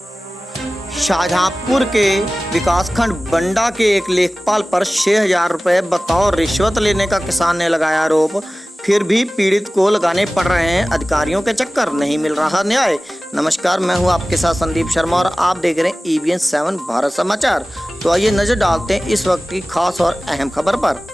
शाहजहांपुर के विकासखंड बंडा के एक लेखपाल पर 6,000 रुपये बतौर रिश्वत लेने का किसान ने लगाया आरोप। फिर भी पीड़ित को लगाने पड़ रहे हैं अधिकारियों के चक्कर, नहीं मिल रहा न्याय। नमस्कार, मैं हूं आपके साथ संदीप शर्मा और आप देख रहे हैं EBN 7 भारत समाचार। तो आइए नजर डालते हैं इस वक्त की खास और अहम खबर पर।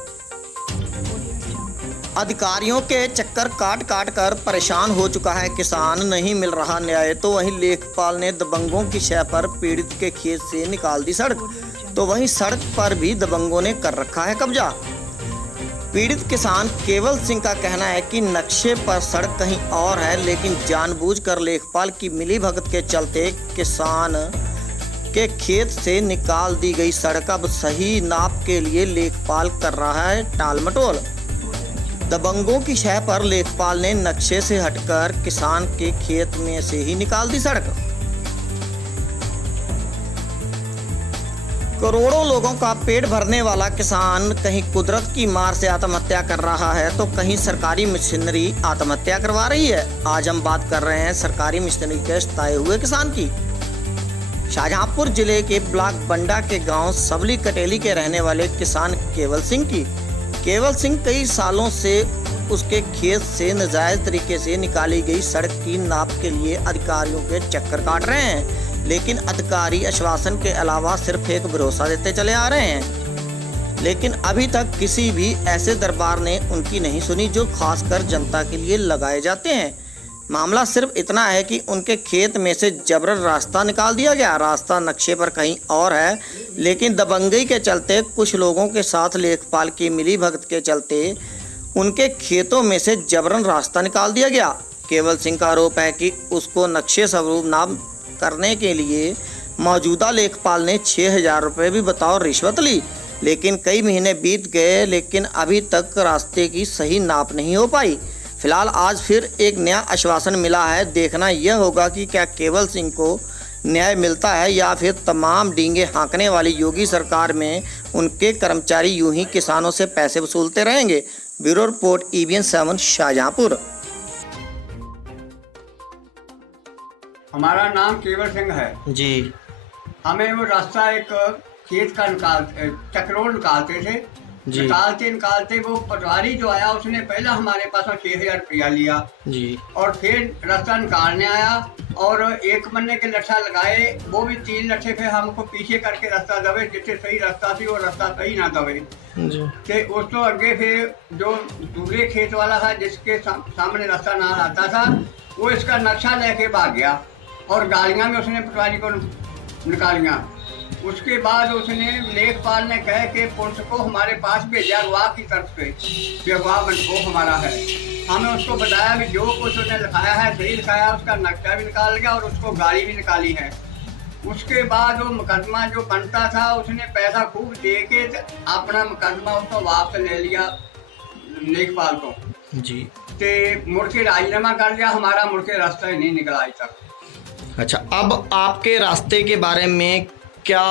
अधिकारियों के चक्कर काट काट कर परेशान हो चुका है किसान, नहीं मिल रहा न्याय। तो वहीं लेखपाल ने दबंगों की शय पर पीड़ित के खेत से निकाल दी सड़क, तो वहीं सड़क पर भी दबंगों ने कर रखा है कब्जा। पीड़ित किसान केवल सिंह का कहना है कि नक्शे पर सड़क कहीं और है, लेकिन जानबूझकर लेखपाल की मिलीभगत के चलते किसान के खेत से निकाल दी गई सड़क अब सही नाप के लिए लेखपाल कर रहा है टाल मटोल। दबंगों की शय पर लेखपाल ने नक्शे से हटकर किसान के खेत में से ही निकाल दी सड़क। करोड़ों लोगों का पेट भरने वाला किसान कहीं कुदरत की मार से आत्महत्या कर रहा है तो कहीं सरकारी मशीनरी आत्महत्या करवा रही है। आज हम बात कर रहे हैं सरकारी मशीनरी के सताए हुए किसान की। शाहजहांपुर जिले के ब्लॉक बंडा के गांव सबली कटेली के रहने वाले किसान केवल सिंह की। केवल सिंह कई सालों से उसके खेत से नाजायज तरीके से निकाली गई सड़क की नाप के लिए अधिकारियों के चक्कर काट रहे हैं, लेकिन अधिकारी आश्वासन के अलावा सिर्फ एक भरोसा देते चले आ रहे हैं। लेकिन अभी तक किसी भी ऐसे दरबार ने उनकी नहीं सुनी जो खासकर जनता के लिए लगाए जाते हैं। मामला सिर्फ इतना है कि उनके खेत में से जबरन रास्ता निकाल दिया गया। रास्ता नक्शे पर कहीं और है, लेकिन दबंगई के चलते कुछ लोगों के साथ लेखपाल की मिलीभगत के चलते उनके खेतों में से जबरन रास्ता निकाल दिया गया। केवल सिंह का आरोप है कि उसको नक्शे स्वरूप नाम करने के लिए मौजूदा लेखपाल ने 6,000 रुपये भी बतौर रिश्वत ली, लेकिन कई महीने बीत गए लेकिन अभी तक रास्ते की सही नाप नहीं हो पाई। फिलहाल आज फिर एक नया आश्वासन मिला है। देखना यह होगा कि क्या केवल सिंह को न्याय मिलता है या फिर तमाम डींगे हाँकने वाली योगी सरकार में उनके कर्मचारी यूं ही किसानों से पैसे वसूलते रहेंगे। Bureau report EBN 7 Shahjahanpur. हमारा नाम केवल सिंह है जी। हमें वो रास्ता एक खेत का चक्रोड़ निकालते थे। निकालते वो पटवारी जो आया उसने पहला हमारे पास 6,000 रुपया लिया जी, और फिर रास्ता निकालने आया और एक महीने के लट्ठा लगाए, वो भी 3 लट्ठे फिर हमको पीछे करके रास्ता दबे, जिससे सही रास्ता थी वो रास्ता सही ना दबे जी। उस तो आगे फिर जो दूसरे खेत वाला था जिसके सामने रास्ता ना आता था वो इसका नक्शा लेके भाग गया और गाड़ियां में उसने पटवारी को निकालियां। उसके बाद उसने लेखपाल ने कहे कि पुलिस को हमारे पास भेजा अगवा की तरफ से, अगवा को हमारा है। हमें उसको बताया कि जो कुछ उसने लिखाया है सही लिखाया, उसका नक्शा भी निकाल गया और उसको गाड़ी भी निकाली है। उसके बाद वो मुकदमा जो बनता था उसने पैसा खूब दे के अपना मुकदमा उसको वापस ले लिया लेखपाल को जी, ते मुड़ के राजीनामा कर दिया। हमारा मुड़ के रास्ता ही नहीं निकला आज तक। अच्छा, अब आपके रास्ते के बारे में क्या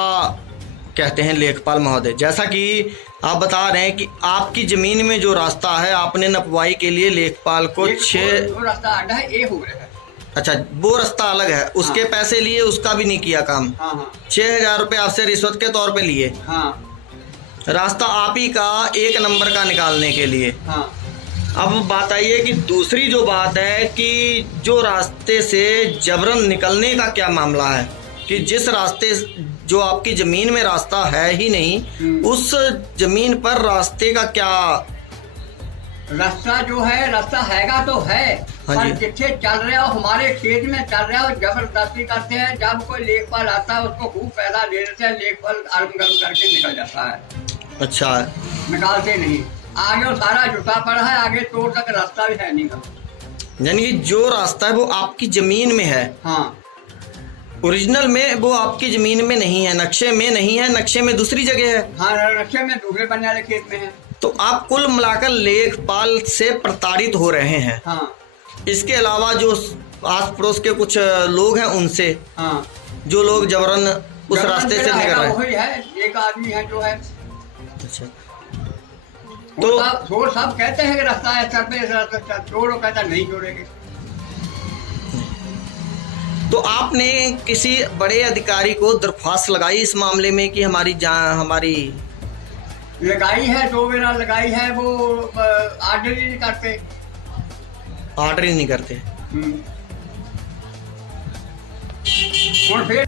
कहते हैं लेखपाल महोदय? जैसा कि आप बता रहे हैं कि आपकी जमीन में जो रास्ता है आपने नपवाई के लिए लेखपाल को वो रास्ता अड्डा है, ये हो रहा है। अच्छा, वो रास्ता अलग है, उसके हाँ। पैसे लिए, उसका भी नहीं किया काम। हाँ। 6,000 रुपये आपसे रिश्वत के तौर पे लिए। हाँ। रास्ता आप ही का 1 नंबर का निकालने के लिए। हाँ। अब बात आई है कि दूसरी जो बात है कि जो रास्ते से जबरन निकलने का क्या मामला है कि जिस रास्ते जो आपकी जमीन में रास्ता है ही नहीं, उस जमीन पर रास्ते का क्या? रास्ता जो है रास्ता हैगा तो है, पर जिससे चल रहे हो हमारे खेत में चल रहे हो जबरदस्ती करते हैं। जब कोई लेखपाल आता है उसको खूब पैसा दे देते हैं, लेखपाल आरम गरम करके निकल जाता है। अच्छा, निकालते नहीं, आगे वो सारा जुटा पड़ा है, आगे तोड़ तक रास्ता भी है नहीं। यानी कि जो रास्ता है वो आपकी जमीन में है। हाँ, ओरिजिनल में वो आपकी जमीन में नहीं है, नक्शे में नहीं है, नक्शे में दूसरी जगह है। हाँ, नक्शे में दूसरे बनने वाले खेत में है। तो आप कुल मिलाकर लेखपाल से प्रताड़ित हो रहे हैं। हाँ। इसके अलावा जो आस पड़ोस के कुछ लोग हैं उनसे, हाँ, जो लोग जबरन उस रास्ते से निकल रहे हैं, वही है, एक आदमी है जो है। अच्छा, तो सब कहते हैं कि रास्ता है सर पे, छोड़ो, कहता नहीं छोड़ेंगे। तो आपने किसी बड़े अधिकारी को दरख्वास्त लगाई इस मामले में कि हमारी हमारी लगाई है, 2 बेरा लगाई है, वो ऑर्डर ही नहीं करते। ऑर्डर ही नहीं करते। और फिर